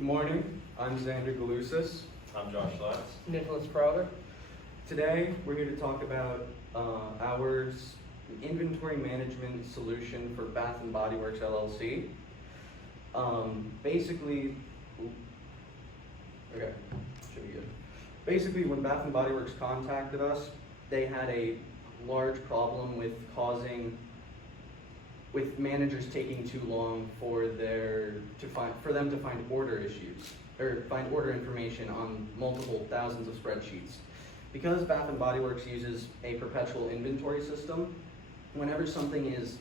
Good morning, I'm Xander Galusis. I'm Josh Latz. Nicholas Crowder. Today, we're here to talk about our inventory management solution for Bath & Body Works LLC. Basically, should be good. Basically, when Bath & Body Works contacted us, they had a large problem with managers taking too long for them to find order issues or find order information on multiple thousands of spreadsheets. Because Bath & Body Works uses a perpetual inventory system, whenever something is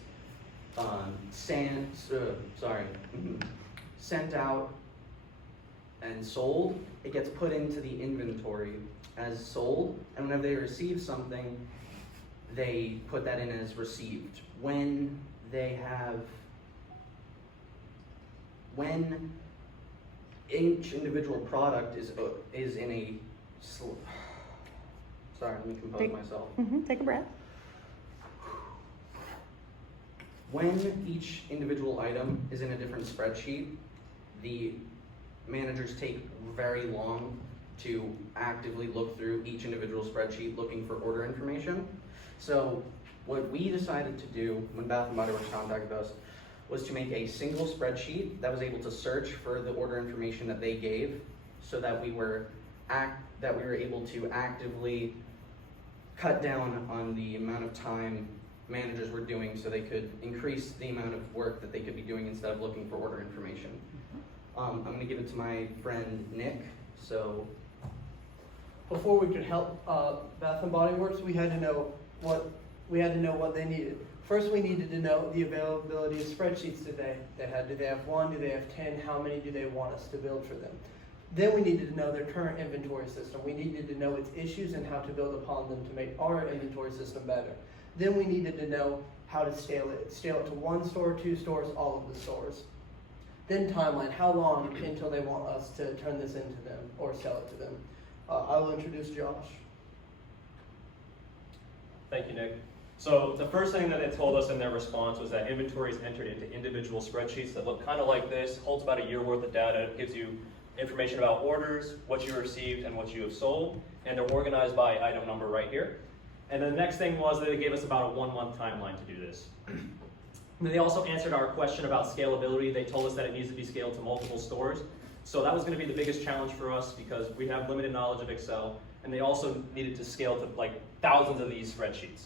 sent out and sold, it gets put into the inventory as sold, and whenever they receive something, they put that in as received. When each individual product is in a sorry, let me compose myself. Take a breath. When each individual item is in a different spreadsheet, the managers take very long to actively look through each individual spreadsheet looking for order information. So what we decided to do when Bath & Body Works contacted us was to make a single spreadsheet that was able to search for the order information that they gave, so that we were able to actively cut down on the amount of time managers were doing, so they could increase the amount of work that they could be doing instead of looking for order information. I'm going to give it to my friend Nick. So Before we could help Bath & Body Works, we had to know what they needed. First, we needed to know the availability of spreadsheets today. Do they have 1? Do they have 10? How many do they want us to build for them? Then we needed to know their current inventory system. We needed to know its issues and how to build upon them to make our inventory system better. Then we needed to know how to scale it to 1 store, 2 stores, all of the stores. Then timeline, how long until they want us to turn this into them or sell it to them. I will introduce Josh. Thank you, Nick. So the first thing that they told us in their response was that inventory is entered into individual spreadsheets that look kind of like this, holds about a year worth of data. It gives you information about orders, what you received, and what you have sold, and they're organized by item number right here. And the next thing was that they gave us about a 1-month timeline to do this. They also answered our question about scalability. They told us that it needs to be scaled to multiple stores. So that was going to be the biggest challenge for us because we have limited knowledge of Excel, and they also needed to scale to like thousands of these spreadsheets.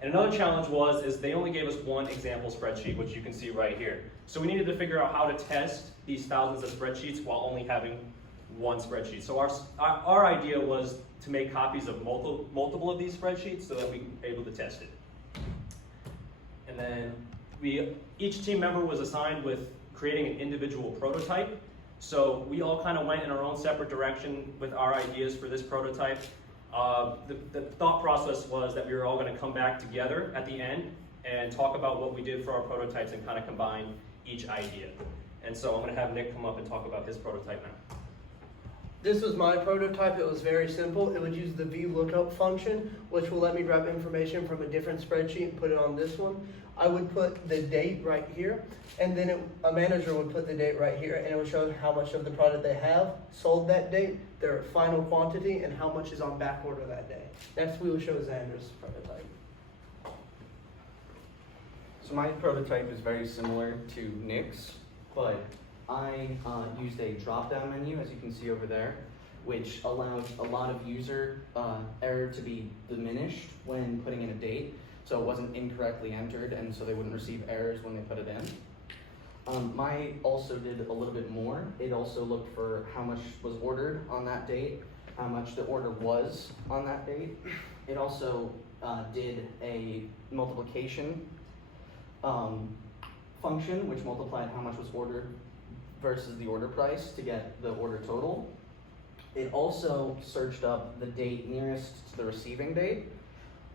And another challenge is they only gave us 1 example spreadsheet, which you can see right here. So we needed to figure out how to test these thousands of spreadsheets while only having 1 spreadsheet. So our idea was to make copies of multiple of these spreadsheets so that we could be able to test it. And then each team member was assigned with creating an individual prototype. So we all kind of went in our own separate direction with our ideas for this prototype. The thought process was that we were all going to come back together at the end and talk about what we did for our prototypes and kind of combine each idea. And so I'm going to have Nick come up and talk about his prototype now. This was my prototype. It was very simple. It would use the VLOOKUP function, which will let me grab information from a different spreadsheet and put it on this one. I would put the date right here, and then a manager would put the date right here, and it would show how much of the product they have sold that date, their final quantity, and how much is on back order that day. Next, we will show Xander's prototype. So my prototype is very similar to Nick's, but I used a drop-down menu, as you can see over there, which allows a lot of user error to be diminished when putting in a date, so it wasn't incorrectly entered, and so they wouldn't receive errors when they put it in. Mine also did a little bit more. It also looked for how much was ordered on that date, how much the order was on that date. It also did a multiplication function, which multiplied how much was ordered versus the order price to get the order total. It also searched up the date nearest to the receiving date.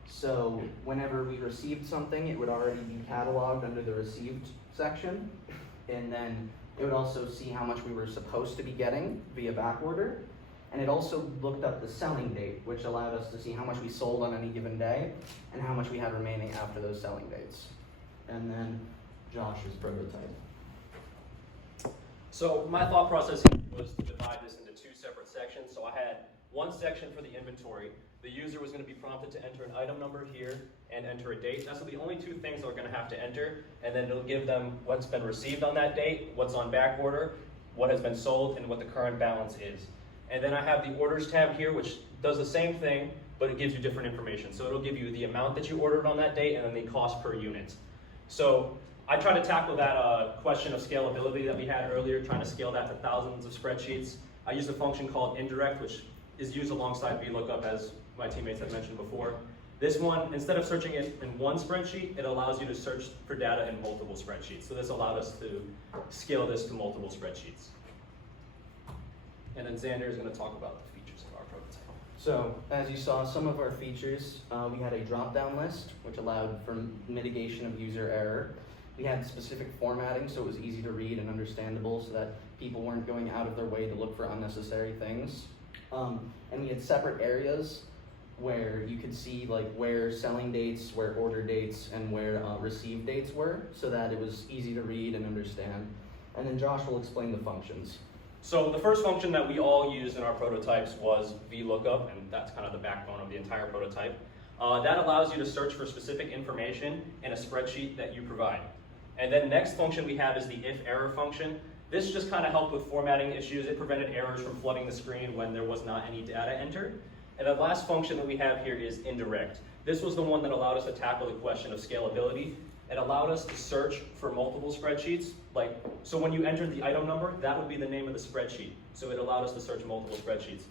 So whenever we received something, it would already be cataloged under the received section. And then it would also see how much we were supposed to be getting via back order. And it also looked up the selling date, which allowed us to see how much we sold on any given day and how much we had remaining after those selling dates. And then Josh's prototype. So my thought process was to divide this into two separate sections. So I had one section for the inventory. The user was going to be prompted to enter an item number here and enter a date. That's the only two things they're going to have to enter, and then it'll give them what's been received on that date, what's on back order, what has been sold, and what the current balance is. And then I have the orders tab here, which does the same thing, but it gives you different information. So it'll give you the amount that you ordered on that date and then the cost per unit. So I try to tackle that question of scalability that we had earlier, trying to scale that to thousands of spreadsheets. I use a function called indirect, which is used alongside VLOOKUP, as my teammates had mentioned before. This one, instead of searching it in one spreadsheet, it allows you to search for data in multiple spreadsheets. So this allowed us to scale this to multiple spreadsheets. And then Xander is going to talk about the features of our prototype. So, as you saw, some of our features, we had a drop-down list, which allowed for mitigation of user error. We had specific formatting, so it was easy to read and understandable, so that people weren't going out of their way to look for unnecessary things. And we had separate areas where you could see like where selling dates, where order dates, and where receive dates were, so that it was easy to read and understand. And then Josh will explain the functions. So the first function that we all used in our prototypes was VLOOKUP, and that's kind of the backbone of the entire prototype. That allows you to search for specific information in a spreadsheet that you provide. And then next function we have is the if error function. This just kind of helped with formatting issues. It prevented errors from flooding the screen when there was not any data entered. And the last function that we have here is indirect. This was the one that allowed us to tackle the question of scalability. It allowed us to search for multiple spreadsheets. So when you entered the item number, that would be the name of the spreadsheet. So it allowed us to search multiple spreadsheets.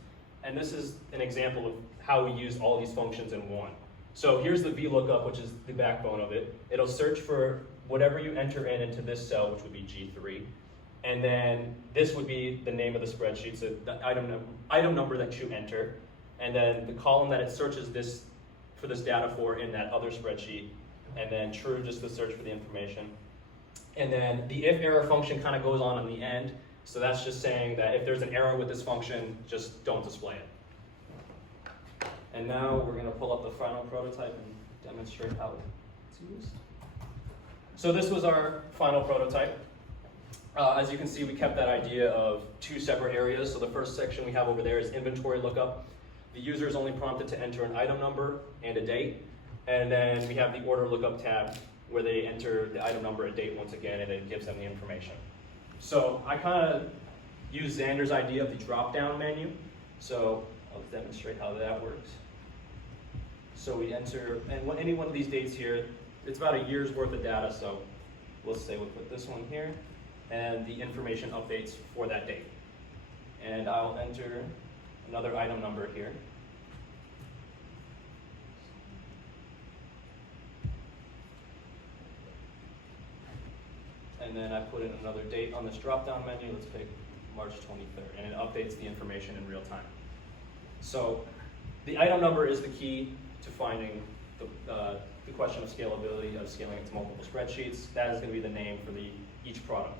And this is an example of how we use all these functions in one. So here's the VLOOKUP, which is the backbone of it. It'll search for whatever you enter into this cell, which would be G3. And then this would be the name of the spreadsheet, so the item number that you enter. And then the column that it searches for this data for in that other spreadsheet. And then true, just to search for the information. And then the if error function kind of goes on the end. So that's just saying that if there's an error with this function, just don't display it. And now we're going to pull up the final prototype and demonstrate how it's used. So this was our final prototype. As you can see, we kept that idea of two separate areas. So the first section we have over there is inventory lookup. The user is only prompted to enter an item number and a date. And then we have the order lookup tab where they enter the item number and date once again, and it gives them the information. So I kind of use Xander's idea of the drop-down menu. So I'll demonstrate how that works. So we enter, and any one of these dates here, it's about a year's worth of data. So we'll say we'll put this one here, and the information updates for that date. And I'll enter another item number here. And then I put in another date on this drop-down menu. Let's pick March 23rd, and it updates the information in real time. So the item number is the key to finding the question of scalability, of scaling it to multiple spreadsheets. That is going to be the name for each product.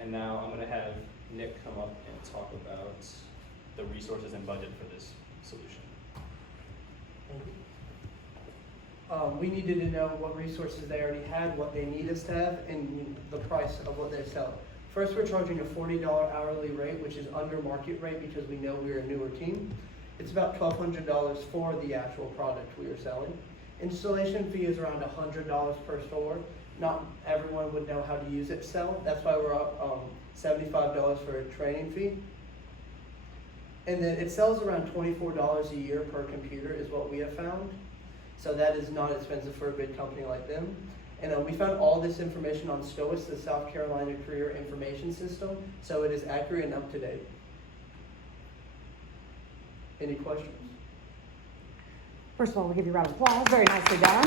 And now I'm going to have Nick come up and talk about the resources and budget for this solution. We needed to know what resources they already had, what they need us to have, and the price of what they sell. First, we're charging a $40 hourly rate, which is under market rate because we know we're a newer team. It's about $1,200 for the actual product we are selling. Installation fee is around $100 per store. Not everyone would know how to use Excel. That's why we're up $75 for a training fee. And then it sells around $24 a year per computer is what we have found. So that is not expensive for a big company like them. And we found all this information on SCOIS, the South Carolina Career Information System, so it is accurate and up to date. Any questions? First of all, we'll give you a round of applause. Very nicely done.